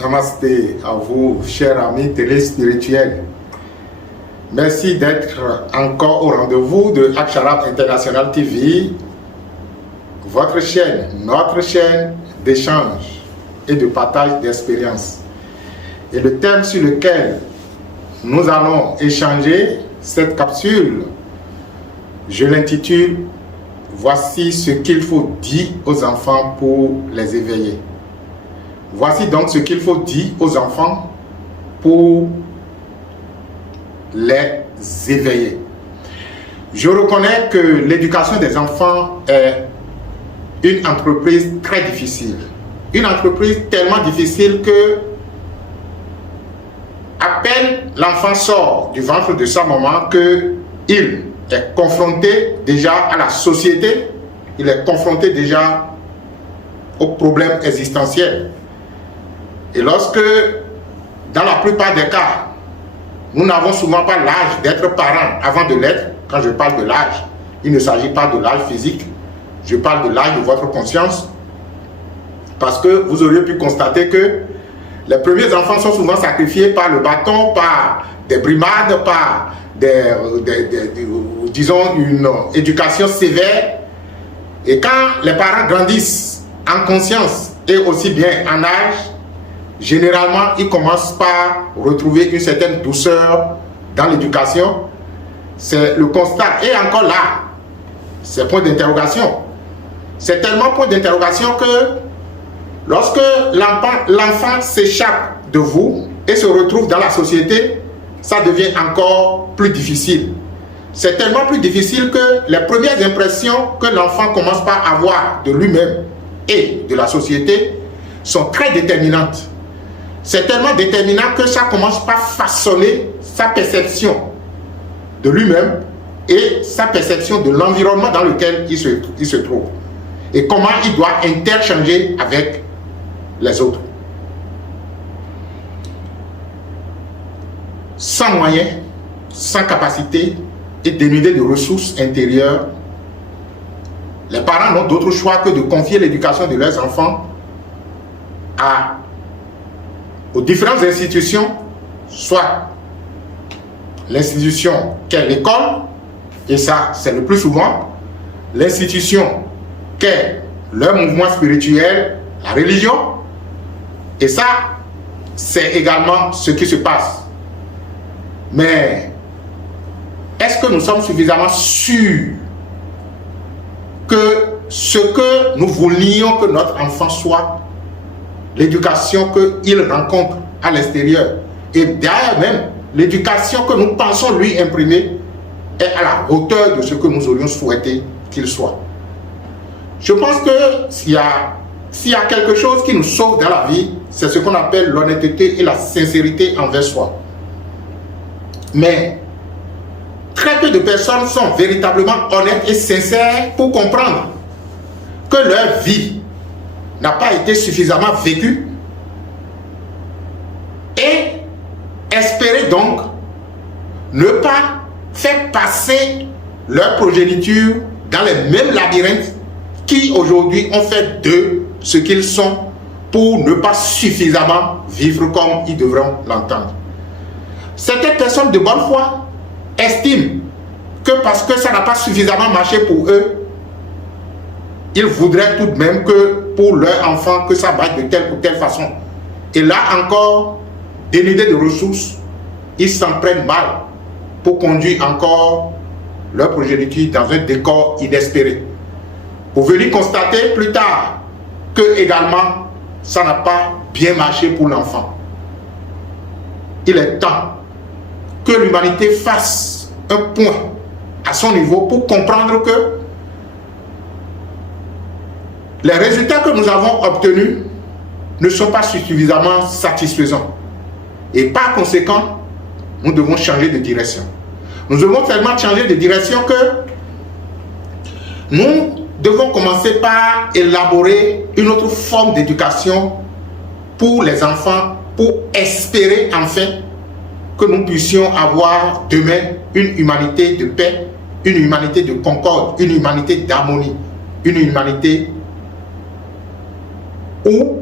Namasté à vous, chers amis téléspirituels. Merci d'être encore au rendez-vous de Aksharat International TV, votre chaîne, notre chaîne d'échange et de partage d'expériences. Et le thème sur lequel nous allons échanger cette capsule, je l'intitule « Voici ce qu'il faut dire aux enfants pour les éveiller ». Voici donc ce qu'il faut dire aux enfants pour les éveiller. Je reconnais que l'éducation des enfants est une entreprise très difficile. Une entreprise tellement difficile que à peine l'enfant sort du ventre de sa maman qu'il est confronté déjà à la société, il est confronté déjà aux problèmes existentiels. Et lorsque, dans la plupart des cas, nous n'avons souvent pas l'âge d'être parents avant de l'être, quand je parle de l'âge, il ne s'agit pas de l'âge physique, je parle de l'âge de votre conscience, parce que vous auriez pu constater que les premiers enfants sont souvent sacrifiés par le bâton, par des brimades, par disons une éducation sévère. Et quand les parents grandissent en conscience et aussi bien en âge, généralement, ils commencent par retrouver une certaine douceur dans l'éducation. C'est le constat. Et encore là, c'est point d'interrogation. C'est tellement point d'interrogation que lorsque l'enfant s'échappe de vous et se retrouve dans la société, ça devient encore plus difficile. C'est tellement plus difficile que les premières impressions que l'enfant commence par avoir de lui-même et de la société sont très déterminantes. C'est tellement déterminant que ça commence par façonner sa perception de lui-même et sa perception de l'environnement dans lequel il se trouve. Et comment il doit interchanger avec les autres. Sans moyens, sans capacité et dénudés de ressources intérieures, les parents n'ont d'autre choix que de confier l'éducation de leurs enfants aux différentes institutions, soit l'institution qu'est l'école, et ça c'est le plus souvent, l'institution qu'est leur mouvement spirituel, la religion, et ça c'est également ce qui se passe. Mais est-ce que nous sommes suffisamment sûrs que ce que nous voulions que notre enfant soit, l'éducation qu'il rencontre à l'extérieur et derrière même l'éducation que nous pensons lui imprimer est à la hauteur de ce que nous aurions souhaité qu'il soit? Je pense que s'il y a quelque chose qui nous sauve dans la vie, c'est ce qu'on appelle l'honnêteté et la sincérité envers soi. Mais très peu de personnes sont véritablement honnêtes et sincères pour comprendre que leur vie n'a pas été suffisamment vécue et espérer donc ne pas faire passer leur progéniture dans les mêmes labyrinthes qui aujourd'hui ont fait d'eux ce qu'ils sont pour ne pas suffisamment vivre comme ils devront l'entendre. Certaines personnes de bonne foi estiment que parce que ça n'a pas suffisamment marché pour eux, ils voudraient tout de même que pour leur enfant que ça marche de telle ou telle façon. Et là encore, dénudés de ressources, ils s'en prennent mal pour conduire encore leur progéniture dans un décor inespéré. Pour venir constater plus tard que également ça n'a pas bien marché pour l'enfant. Il est temps que l'humanité fasse un point à son niveau pour comprendre que les résultats que nous avons obtenus ne sont pas suffisamment satisfaisants. Et par conséquent, nous devons changer de direction. Nous devons tellement changer de direction que nous devons commencer par élaborer une autre forme d'éducation pour les enfants, pour espérer enfin que nous puissions avoir demain une humanité de paix, une humanité de concorde, une humanité d'harmonie, une humanité où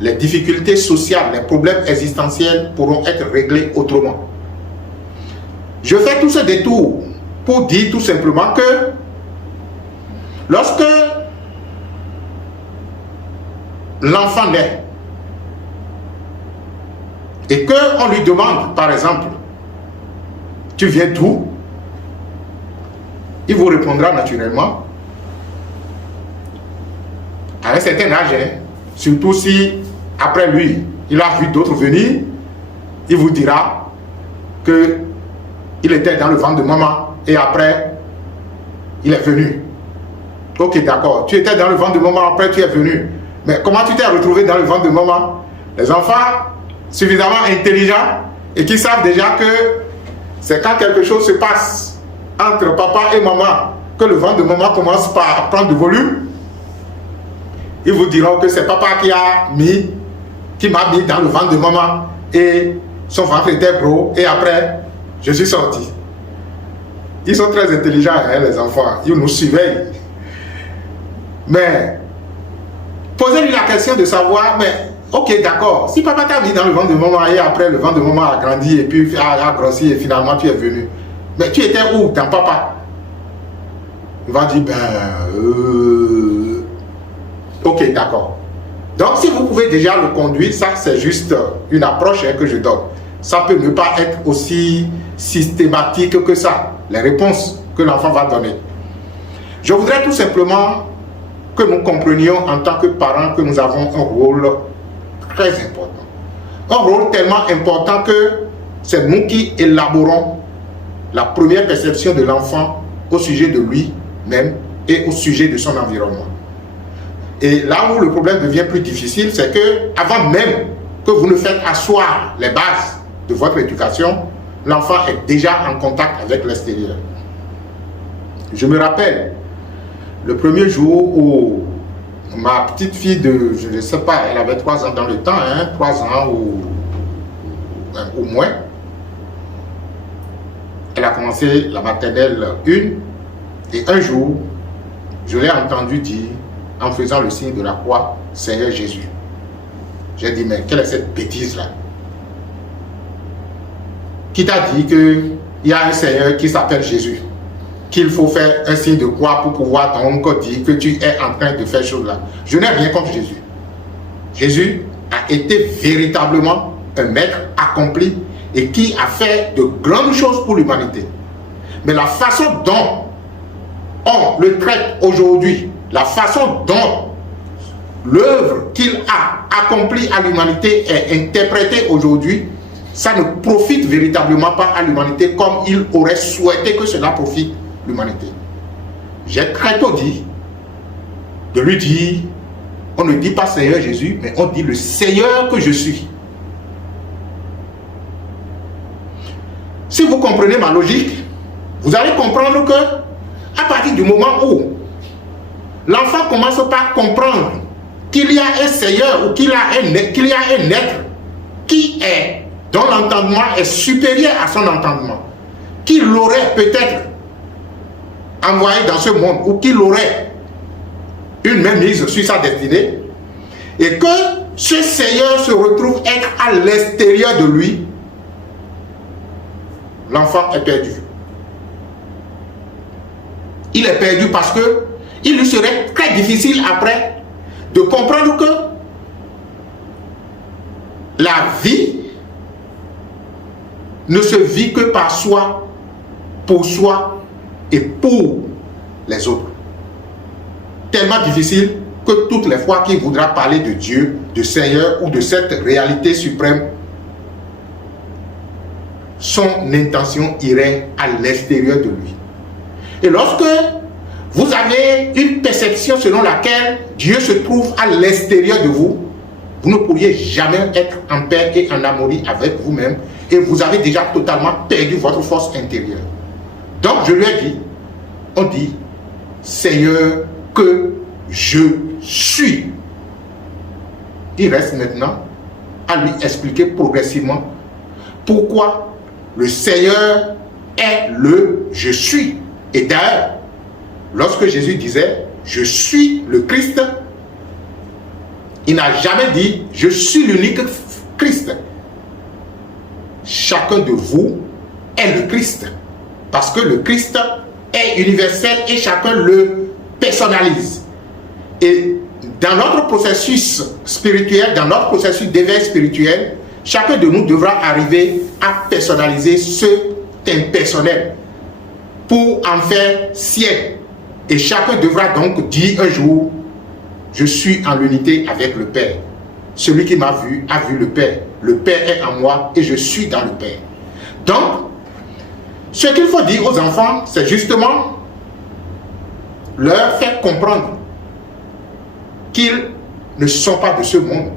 les difficultés sociales, les problèmes existentiels pourront être réglés autrement. Je fais tout ce détour pour dire tout simplement que lorsque l'enfant naît et qu'on lui demande, par exemple, tu viens d'où? Il vous répondra naturellement à un certain âge, hein, surtout si après lui, il a vu d'autres venir, il vous dira que il était dans le ventre de maman et après, il est venu. Ok, d'accord, tu étais dans le ventre de maman, après tu es venu. Mais comment tu t'es retrouvé dans le ventre de maman? Les enfants suffisamment intelligents et qui savent déjà que c'est quand quelque chose se passe entre papa et maman que le ventre de maman commence par prendre du volume. Ils vous diront que c'est papa qui m'a mis dans le ventre de maman et son ventre était gros et après je suis sorti. Ils sont très intelligents, hein, les enfants, ils nous surveillent. Mais posez-lui la question de savoir, mais ok, d'accord, si papa t'a mis dans le ventre de maman et après le ventre de maman a grandi et puis a grossi et finalement tu es venu, mais tu étais où dans papa? Il va dire, ok, d'accord. Donc si vous pouvez déjà le conduire, ça c'est juste une approche, hein, que je donne. Ça peut ne pas être aussi systématique que ça, les réponses que l'enfant va donner. Je voudrais tout simplement que nous comprenions en tant que parents que nous avons un rôle très important. Un rôle tellement important que c'est nous qui élaborons la première perception de l'enfant au sujet de lui-même et au sujet de son environnement. Et là où le problème devient plus difficile, c'est que avant même que vous ne faites asseoir les bases de votre éducation, l'enfant est déjà en contact avec l'extérieur. Je me rappelle le premier jour où ma petite fille de, je ne sais pas, elle avait 3 ans dans le temps, hein, 3 ans ou moins. Elle a commencé la maternelle 1 et un jour, je l'ai entendu dire, en faisant le signe de la croix, Seigneur Jésus. J'ai dit, mais quelle est cette bêtise-là? Qui t'a dit qu'il y a un Seigneur qui s'appelle Jésus? Qu'il faut faire un signe de croix pour pouvoir donc dire que tu es en train de faire chose là. Je n'ai rien contre Jésus. Jésus a été véritablement un maître accompli et qui a fait de grandes choses pour l'humanité. Mais la façon dont on le traite aujourd'hui, la façon dont l'œuvre qu'il a accomplie à l'humanité est interprétée aujourd'hui, ça ne profite véritablement pas à l'humanité comme il aurait souhaité que cela profite l'humanité. J'ai très tôt dit de lui dire, on ne dit pas Seigneur Jésus, mais on dit le Seigneur que je suis. Si vous comprenez ma logique, vous allez comprendre que à partir du moment où l'enfant commence par comprendre qu'il y a un Seigneur ou qu'il y a un être qui est, dont l'entendement est supérieur à son entendement, qui l'aurait peut-être envoyé dans ce monde ou qu'il aurait une main mise sur sa destinée, et que ce Seigneur se retrouve être à l'extérieur de lui, l'enfant est perdu. Il est perdu parce que il lui serait très difficile après de comprendre que la vie ne se vit que par soi, pour soi et pour les autres. Tellement difficile que toutes les fois qu'il voudra parler de Dieu, de Seigneur ou de cette réalité suprême, son intention irait à l'extérieur de lui. Et lorsque vous avez une perception selon laquelle Dieu se trouve à l'extérieur de vous, vous ne pourriez jamais être en paix et en harmonie avec vous-même et vous avez déjà totalement perdu votre force intérieure. Donc je lui ai dit, on dit, Seigneur que je suis. Il reste maintenant à lui expliquer progressivement pourquoi le Seigneur est le je suis. Et d'ailleurs, lorsque Jésus disait je suis le Christ, Il n'a jamais dit « je suis l'unique Christ ». Chacun de vous est le Christ. Parce que le Christ est universel et chacun le personnalise. Et dans notre processus spirituel, dans notre processus d'éveil spirituel, chacun de nous devra arriver à personnaliser ce impersonnel pour en faire sien. Et chacun devra donc dire un jour, je suis en l'unité avec le Père. Celui qui m'a vu a vu le Père. Le Père est en moi et je suis dans le Père. Donc, ce qu'il faut dire aux enfants, c'est justement leur faire comprendre qu'ils ne sont pas de ce monde,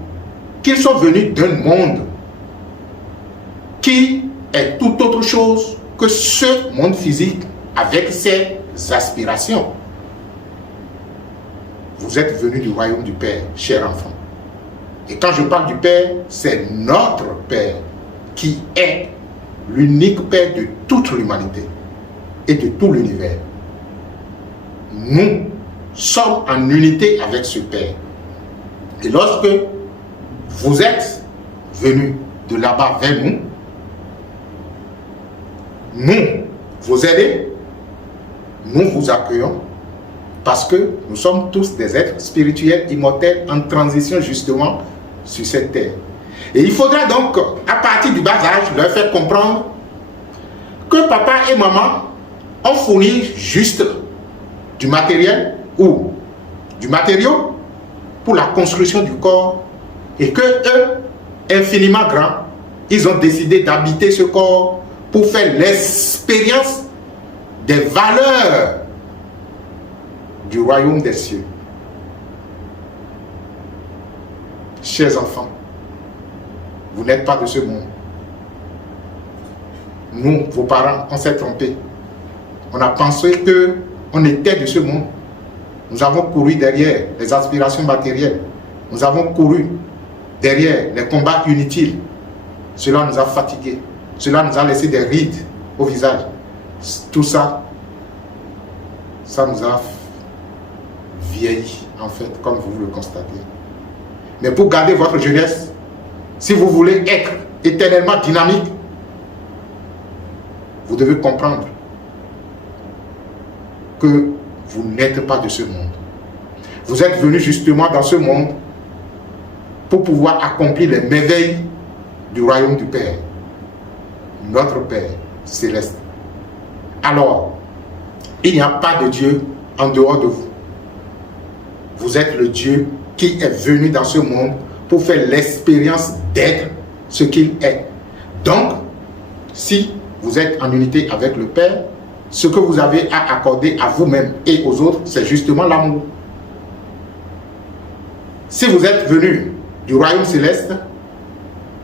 qu'ils sont venus d'un monde qui est tout autre chose que ce monde physique avec ses aspirations. Vous êtes venus du royaume du Père, chers enfants. Et quand je parle du Père, c'est notre Père qui est l'unique Père de toute l'humanité et de tout l'univers. Nous sommes en unité avec ce Père. Et lorsque vous êtes venus de là-bas vers nous, nous vous aidons, nous vous accueillons, parce que nous sommes tous des êtres spirituels immortels en transition justement sur cette terre. Et il faudra donc, à partir du bas âge, leur faire comprendre que papa et maman ont fourni juste du matériel ou du matériau pour la construction du corps et que eux, infiniment grands, ils ont décidé d'habiter ce corps pour faire l'expérience des valeurs du royaume des cieux. Chers enfants, vous n'êtes pas de ce monde. Nous, vos parents, on s'est trompés. On a pensé qu'on était de ce monde. Nous avons couru derrière les aspirations matérielles. Nous avons couru derrière les combats inutiles. Cela nous a fatigués. Cela nous a laissé des rides au visage. Tout ça, ça nous a vieilli, en fait, comme vous le constatez. Mais pour garder votre jeunesse, si vous voulez être éternellement dynamique, vous devez comprendre que vous n'êtes pas de ce monde. Vous êtes venus justement dans ce monde pour pouvoir accomplir les merveilles du royaume du Père, notre Père céleste. Alors, il n'y a pas de Dieu en dehors de vous. Vous êtes le Dieu qui est venu dans ce monde pour faire l'expérience d'être ce qu'il est. Donc, si vous êtes en unité avec le Père, ce que vous avez à accorder à vous-même et aux autres, c'est justement l'amour. Si vous êtes venus du royaume céleste,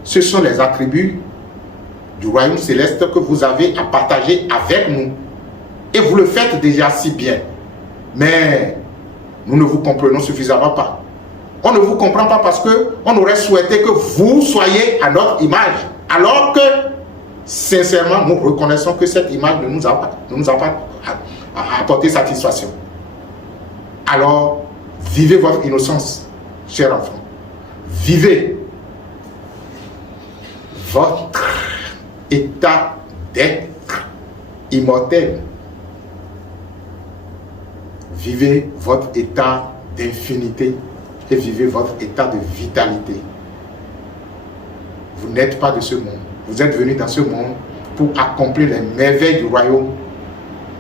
ce sont les attributs du royaume céleste que vous avez à partager avec nous. Et vous le faites déjà si bien. Mais nous ne vous comprenons suffisamment pas. On ne vous comprend pas parce qu'on aurait souhaité que vous soyez à notre image. Alors que, sincèrement, nous reconnaissons que cette image ne nous a pas apporté satisfaction. Alors, vivez votre innocence, chers enfants. Vivez votre état d'être immortel. Vivez votre état d'infinité et vivez votre état de vitalité. Vous n'êtes pas de ce monde. Vous êtes venus dans ce monde pour accomplir les merveilles du royaume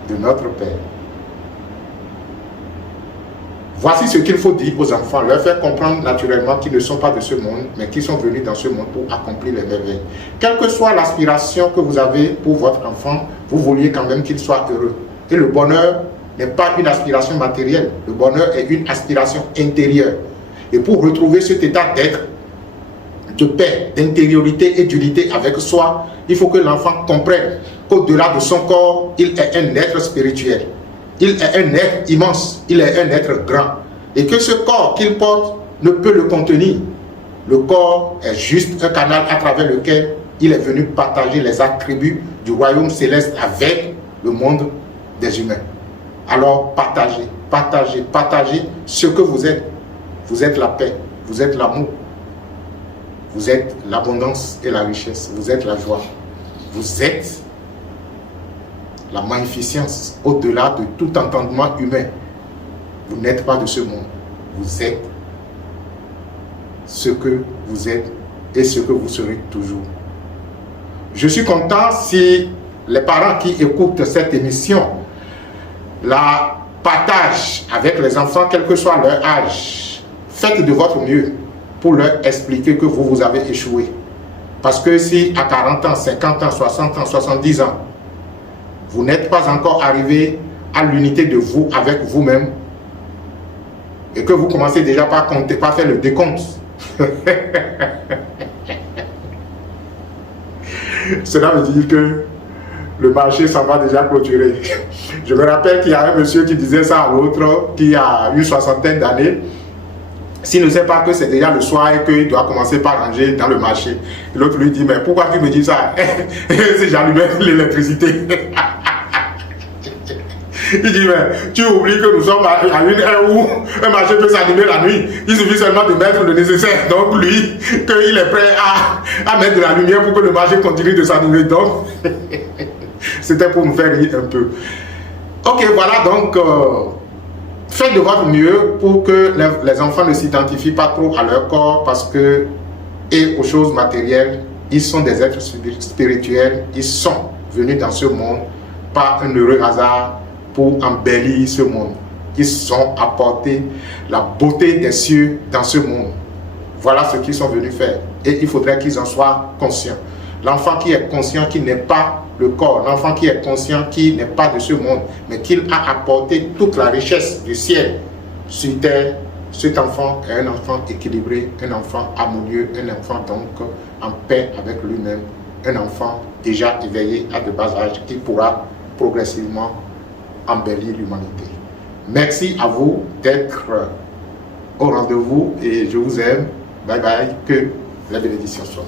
de notre Père. Voici ce qu'il faut dire aux enfants, leur faire comprendre naturellement qu'ils ne sont pas de ce monde, mais qu'ils sont venus dans ce monde pour accomplir les merveilles. Quelle que soit l'aspiration que vous avez pour votre enfant, vous vouliez quand même qu'il soit heureux. Et le bonheur n'est pas une aspiration matérielle, le bonheur est une aspiration intérieure. Et pour retrouver cet état d'être, de paix, d'intériorité et d'unité avec soi, il faut que l'enfant comprenne qu'au-delà de son corps, il est un être spirituel. Il est un être immense, il est un être grand. Et que ce corps qu'il porte ne peut le contenir. Le corps est juste un canal à travers lequel il est venu partager les attributs du royaume céleste avec le monde des humains. Alors partagez, partagez, partagez ce que vous êtes. Vous êtes la paix, Vous êtes l'amour. Vous êtes l'abondance et la richesse. Vous êtes la joie. Vous êtes la magnificence au-delà de tout entendement humain. Vous n'êtes pas de ce monde. Vous êtes ce que vous êtes et ce que vous serez toujours. Je suis content si les parents qui écoutent cette émission la partagent avec les enfants, quel que soit leur âge. Faites de votre mieux pour leur expliquer que vous avez échoué. Parce que si à 40 ans, 50 ans, 60 ans, 70 ans, vous n'êtes pas encore arrivé à l'unité de vous avec vous-même et que vous commencez déjà par compter, par faire le décompte, cela veut dire que le marché s'en va déjà clôturer. Je me rappelle qu'il y a un monsieur qui disait ça à l'autre, qui a une soixantaine d'années. S'il ne sait pas que c'est déjà le soir et qu'il doit commencer par ranger dans le marché. L'autre lui dit, mais pourquoi tu me dis ça? Si j'allumais l'électricité. Il dit, mais tu oublies que nous sommes à une heure où un marché peut s'animer la nuit. Il suffit seulement de mettre le nécessaire. Donc lui, qu'il est prêt à mettre de la lumière pour que le marché continue de s'animer. Donc, c'était pour me faire rire un peu. Ok, voilà, donc, faites de votre mieux pour que les enfants ne s'identifient pas trop à leur corps parce que, et aux choses matérielles, ils sont des êtres spirituels, ils sont venus dans ce monde par un heureux hasard pour embellir ce monde. Ils ont apporté la beauté des cieux dans ce monde. Voilà ce qu'ils sont venus faire. Et il faudrait qu'ils en soient conscients. L'enfant qui est conscient qu'il n'est pas le corps, l'enfant qui est conscient qu'il n'est pas de ce monde, mais qu'il a apporté toute la richesse du ciel sur terre, cet enfant est un enfant équilibré, un enfant harmonieux, un enfant donc en paix avec lui-même, un enfant déjà éveillé à de bas âge qui pourra progressivement embellir l'humanité. Merci à vous d'être au rendez-vous et je vous aime. Bye bye, que la bénédiction soit.